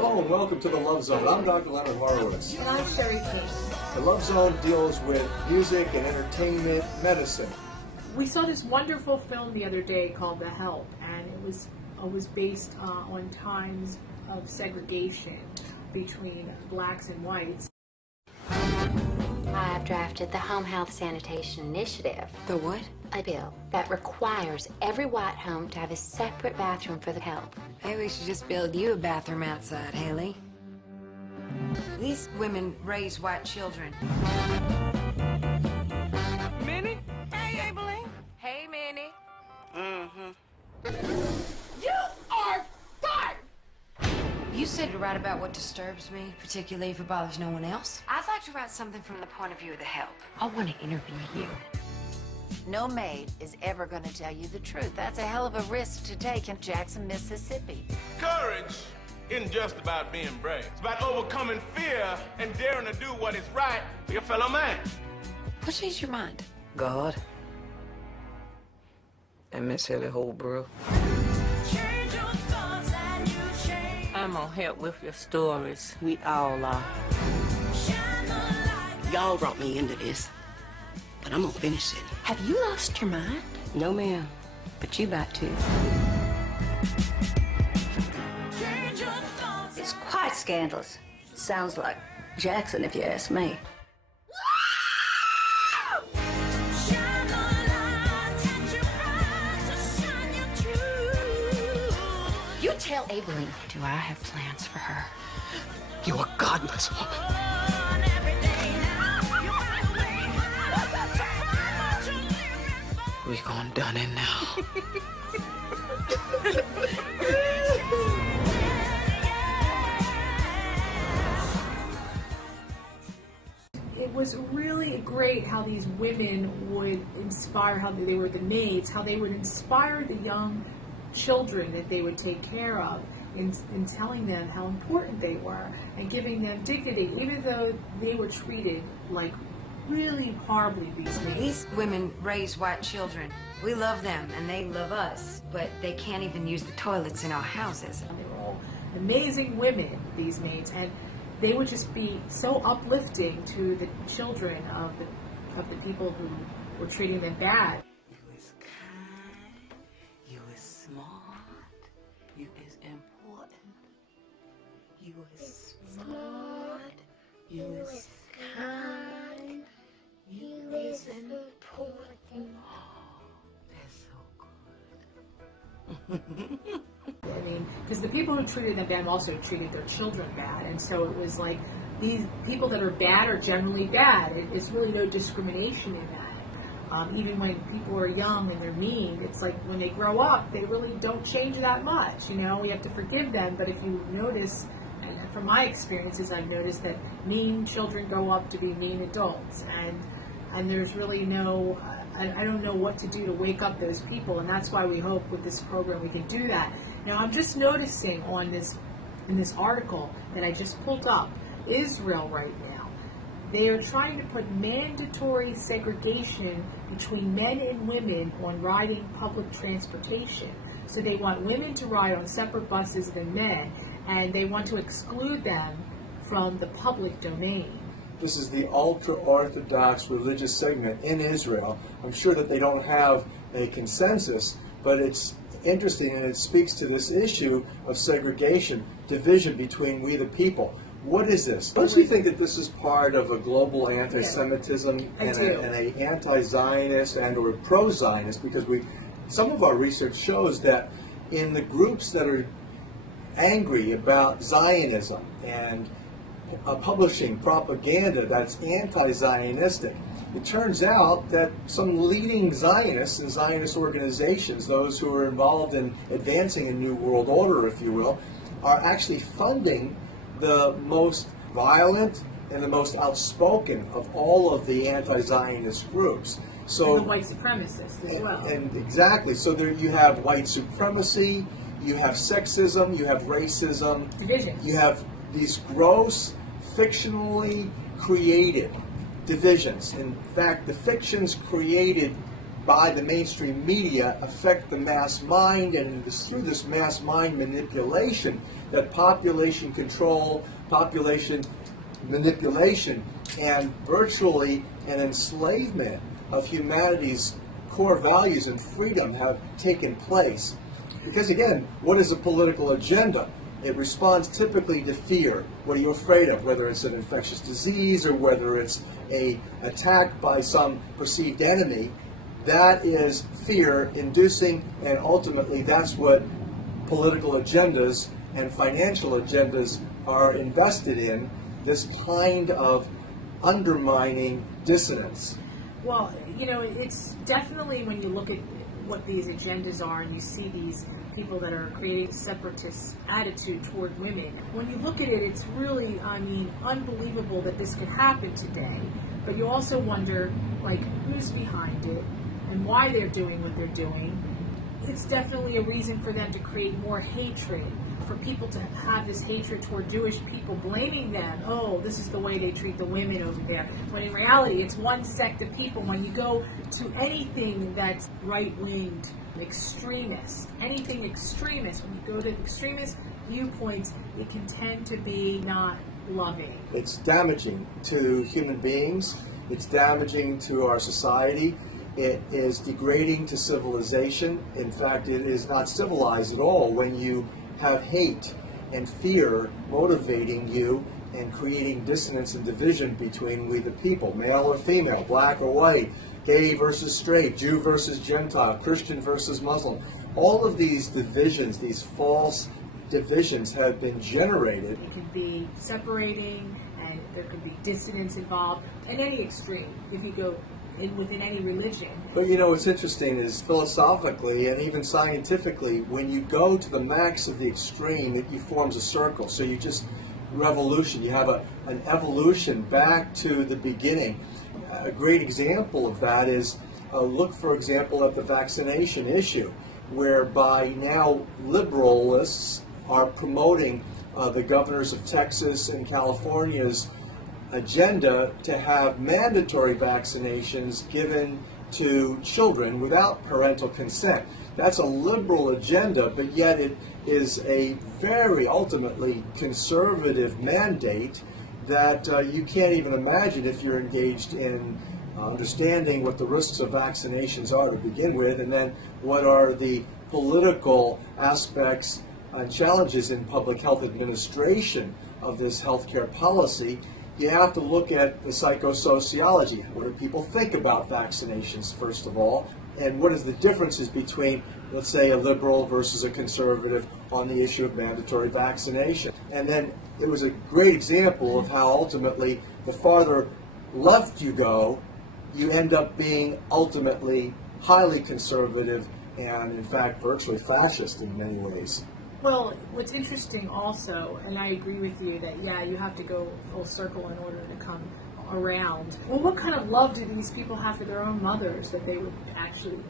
Hello and welcome to the Love Zone. I'm Dr. Leonard Horowitz. And I'm Sherri, Kane. The Love Zone deals with music and entertainment, medicine. We saw this wonderful film the other day called The Help, and it was based on times of segregation between blacks and whites. I've drafted the Home Health Sanitation Initiative. The what? A bill that requires every white home to have a separate bathroom for the help. Maybe we should just build you a bathroom outside, Haley. These women raise white children. Minnie? Hey, Abilene. Hey, Minnie. You are fired! You said to write about what disturbs me, particularly if it bothers no one else. I'd like to write something from the point of view of the help. I want to interview you. No maid is ever going to tell you the truth. That's a hell of a risk to take in Jackson, Mississippi. Courage isn't just about being brave. It's about overcoming fear and daring to do what is right for your fellow man. What changed your mind? God. And Miss Haley Holbrook. I'm gonna help with your stories. We all are. Y'all brought me into this, but I'm gonna finish it. Have you lost your mind? No, ma'am, but you about to. It's quite scandalous. Sounds like Jackson, if you ask me. You tell Abilene. Do I have plans for her? You're a godless woman. We gone done it now. It was really great how these women would inspire, how they were the maids, how they would inspire the young children that they would take care of in telling them how important they were and giving them dignity, even though they were treated like really horribly, these maids. These women raise white children. We love them and they love us, but they can't even use the toilets in our houses. They were all amazing women, these maids, and they would just be so uplifting to the children of the people who were treating them bad. You is kind, you is smart, you is important, you is smart, you is kind, you is important. That's so good. I mean, because the people who treated them bad also treated their children bad, and so it was like these people that are bad are generally bad. It's really no discrimination in that. Even when people are young and they're mean, it's like when they grow up, they really don't change that much. You know, we have to forgive them. But if you notice, and from my experiences, I've noticed that mean children grow up to be mean adults, and there's really no. I don't know what to do to wake up those people, and that's why we hope with this program we can do that. Now, I'm just noticing in this article that I just pulled up, Israel right now, they are trying to put mandatory segregation between men and women on riding public transportation. So they want women to ride on separate buses than men, and they want to exclude them from the public domain. This is the ultra-Orthodox religious segment in Israel. I'm sure that they don't have a consensus, but it's interesting and it speaks to this issue of segregation, division between we the people. What is this? Don't you think that this is part of a global anti-Semitism and an anti-Zionist and or pro-Zionist? Because some of our research shows that in the groups that are angry about Zionism and publishing propaganda that's anti-Zionistic, it turns out that some leading Zionists and Zionist organizations, those who are involved in advancing a new world order, if you will, are actually funding the most violent and the most outspoken of all of the anti-Zionist groups. So, and the white supremacists as well. And exactly. So there you have white supremacy, you have sexism, you have racism. Division. You have these gross, fictionally created divisions. In fact, the fictions created by the mainstream media affect the mass mind, and it is through this mass mind manipulation that population control, population manipulation, and virtually an enslavement of humanity's core values and freedom have taken place. Because again, what is a political agenda? It responds typically to fear. What are you afraid of? Whether it's an infectious disease or whether it's an attack by some perceived enemy, that is fear inducing, and ultimately that's what political agendas and financial agendas are invested in, this kind of undermining dissonance. Well, you know, it's definitely, when you look at what these agendas are and you see these people that are creating a separatist attitude toward women, when you look at it, it's really, I mean, unbelievable that this could happen today. But you also wonder, like, who's behind it and why they're doing what they're doing. It's definitely a reason for them to create more hatred, for people to have this hatred toward Jewish people, blaming them, oh, this is the way they treat the women over there. When in reality, it's one sect of people. When you go to anything that's right-winged, extremist, anything extremist, when you go to extremist viewpoints, it can tend to be not loving. It's damaging to human beings. It's damaging to our society. It is degrading to civilization. In fact, it is not civilized at all when you have hate and fear motivating you and creating dissonance and division between we the people, male or female, black or white, gay versus straight, Jew versus Gentile, Christian versus Muslim. All of these divisions, these false divisions, have been generated. It can be separating, and there could be dissonance involved in any extreme if you go within any religion. But you know, what's interesting is philosophically and even scientifically, when you go to the max of the extreme, it forms a circle. So you just revolution. You have an evolution back to the beginning. A great example of that is look, for example, at the vaccination issue, whereby now liberalists are promoting the governors of Texas and California's agenda to have mandatory vaccinations given to children without parental consent. That's a liberal agenda, but yet it is a very ultimately conservative mandate that you can't even imagine if you're engaged in understanding what the risks of vaccinations are to begin with, and then what are the political aspects and challenges in public health administration of this healthcare policy. You have to look at the psychosociology. What do people think about vaccinations, first of all? And what is the differences between, let's say, a liberal versus a conservative on the issue of mandatory vaccination? And then it was a great example of how ultimately the farther left you go, you end up being ultimately highly conservative and, in fact, virtually fascist in many ways. Well, what's interesting also, and I agree with you that, yeah, you have to go full circle in order to come around. Well, what kind of love do these people have for their own mothers that they would actually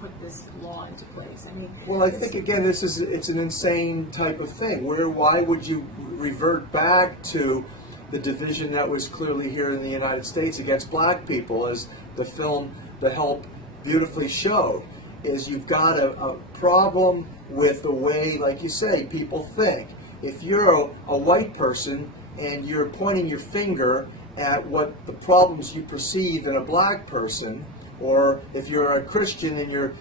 put this law into place? I mean, well, I think, again, it's an insane type of thing. Why would you revert back to the division that was clearly here in the United States against black people, as the film The Help beautifully showed? Is you've got a problem with the way, like you say, people think. If you're a white person and you're pointing your finger at what the problems you perceive in a black person, or if you're a Christian and you're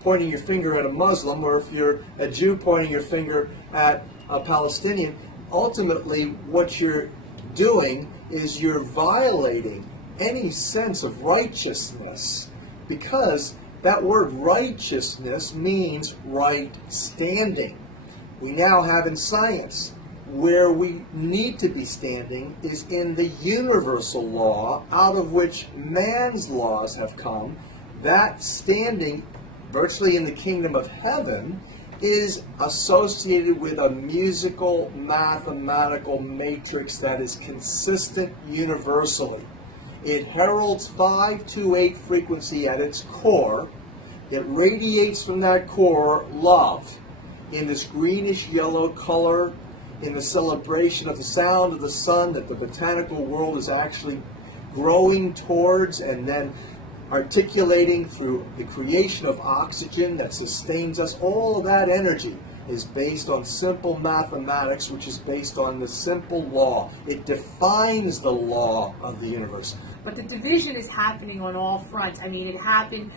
pointing your finger at a Muslim, or if you're a Jew pointing your finger at a Palestinian, ultimately what you're doing is you're violating any sense of righteousness, because that word righteousness means right standing. We now have in science where we need to be standing is in the universal law, out of which man's laws have come. That standing, virtually in the kingdom of heaven, is associated with a musical, mathematical matrix that is consistent universally. It heralds 528 frequency at its core. It radiates from that core love in this greenish yellow color, in the celebration of the sound of the sun that the botanical world is actually growing towards, and then articulating through the creation of oxygen that sustains us. All of that energy is based on simple mathematics, which is based on the simple law. It defines the law of the universe. But the division is happening on all fronts. I mean, it happened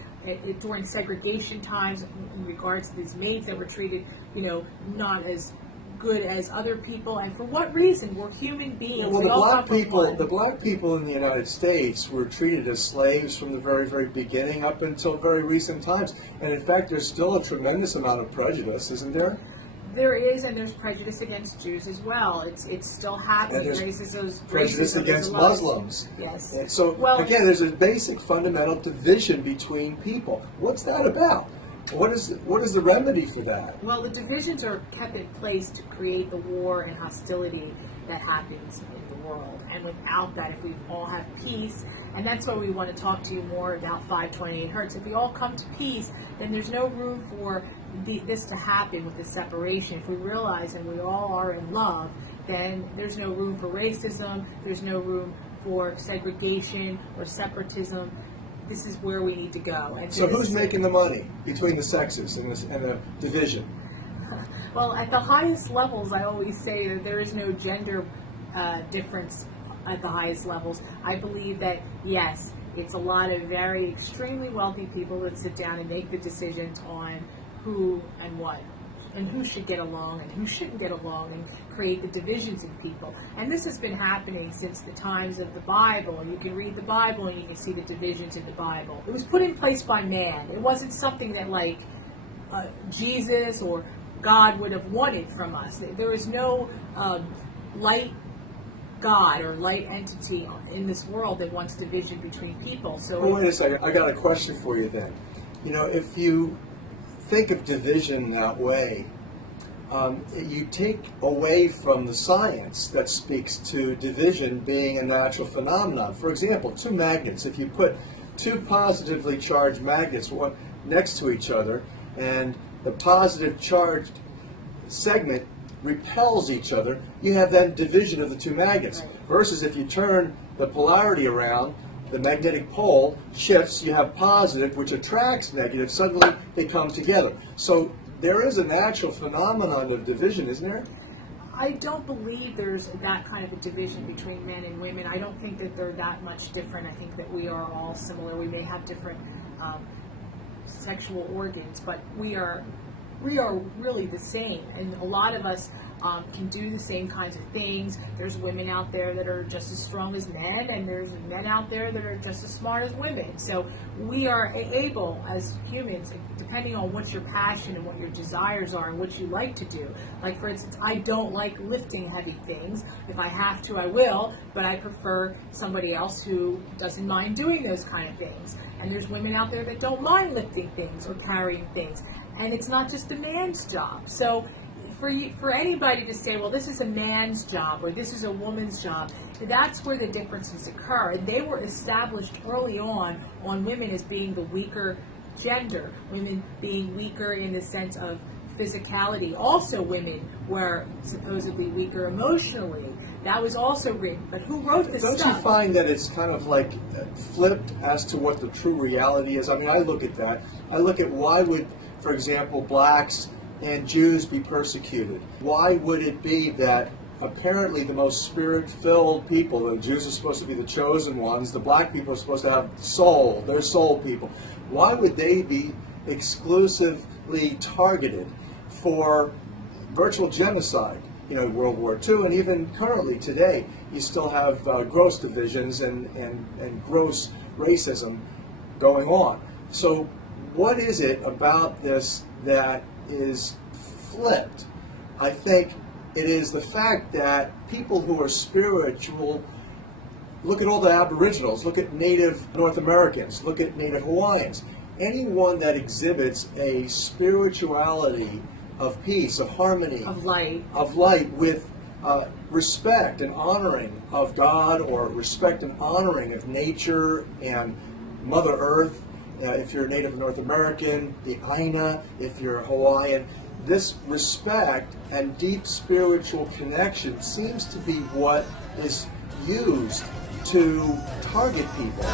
during segregation times in regards to these maids that were treated, you know, not as good as other people. And for what reason? We're human beings. Well, the black people in the United States were treated as slaves from the very, very beginning up until very recent times. And in fact, there's still a tremendous amount of prejudice, isn't there? There is, and there's prejudice against Jews as well. It's still happening. And there's prejudice against Muslims. Yes. And so, again, there's a basic fundamental division between people. What's that about? What is the remedy for that? Well, the divisions are kept in place to create the war and hostility that happens in the world. And without that, if we all have peace, and that's why we want to talk to you more about 528 Hertz. If we all come to peace, then there's no room for this to happen with the separation. If we realize and we all are in love, then there's no room for racism, there's no room for segregation or separatism. This is where we need to go. And so who's making the money between the sexes and the division? Well, at the highest levels, I always say that there is no gender difference at the highest levels. I believe that, yes, it's a lot of very extremely wealthy people that sit down and make the decisions on who and what, and who should get along and who shouldn't get along, and create the divisions in people. And this has been happening since the times of the Bible. You can read the Bible and you can see the divisions in the Bible. It was put in place by man. It wasn't something that like Jesus or God would have wanted from us. There is no light God or light entity in this world that wants division between people. So well, wait a second. I got a question for you then. You know, if you think of division that way, you take away from the science that speaks to division being a natural phenomenon. For example, two magnets. If you put two positively charged magnets next to each other, and the positive charged segment repels each other, you have then division of the two magnets. Versus if you turn the polarity around, the magnetic pole shifts, you have positive, which attracts negative, suddenly they come together. So there is a natural phenomenon of division, isn't there? I don't believe there's that kind of a division between men and women. I don't think that they're that much different. I think that we are all similar. We may have different sexual organs, but we are really the same. And a lot of us can do the same kinds of things. There's women out there that are just as strong as men, and there's men out there that are just as smart as women. So we are able, as humans, depending on what your passion and what your desires are and what you like to do. Like, for instance, I don't like lifting heavy things. If I have to, I will, but I prefer somebody else who doesn't mind doing those kind of things. And there's women out there that don't mind lifting things or carrying things. And it's not just a man's job. So for anybody to say, well, this is a man's job or this is a woman's job, that's where the differences occur. And they were established early on women as being the weaker gender, women being weaker in the sense of physicality. Also women were supposedly weaker emotionally. That was also written. But who wrote this stuff? Don't you find that it's kind of like flipped as to what the true reality is? I mean, I look at that. I look at why would, for example, blacks and Jews be persecuted? Why would it be that apparently the most spirit-filled people, the Jews are supposed to be the chosen ones, the black people are supposed to have soul, they're soul people, why would they be exclusively targeted for virtual genocide? You know, World War II, and even currently today, you still have gross divisions and gross racism going on. So what is it about this that is flipped? I think it is the fact that people who are spiritual, look at all the Aboriginals, look at Native North Americans, look at Native Hawaiians, anyone that exhibits a spirituality of peace, of harmony, of light with respect and honoring of God, or respect and honoring of nature and Mother Earth. If you're Native North American, the Aina, if you're Hawaiian, this respect and deep spiritual connection seems to be what is used to target people.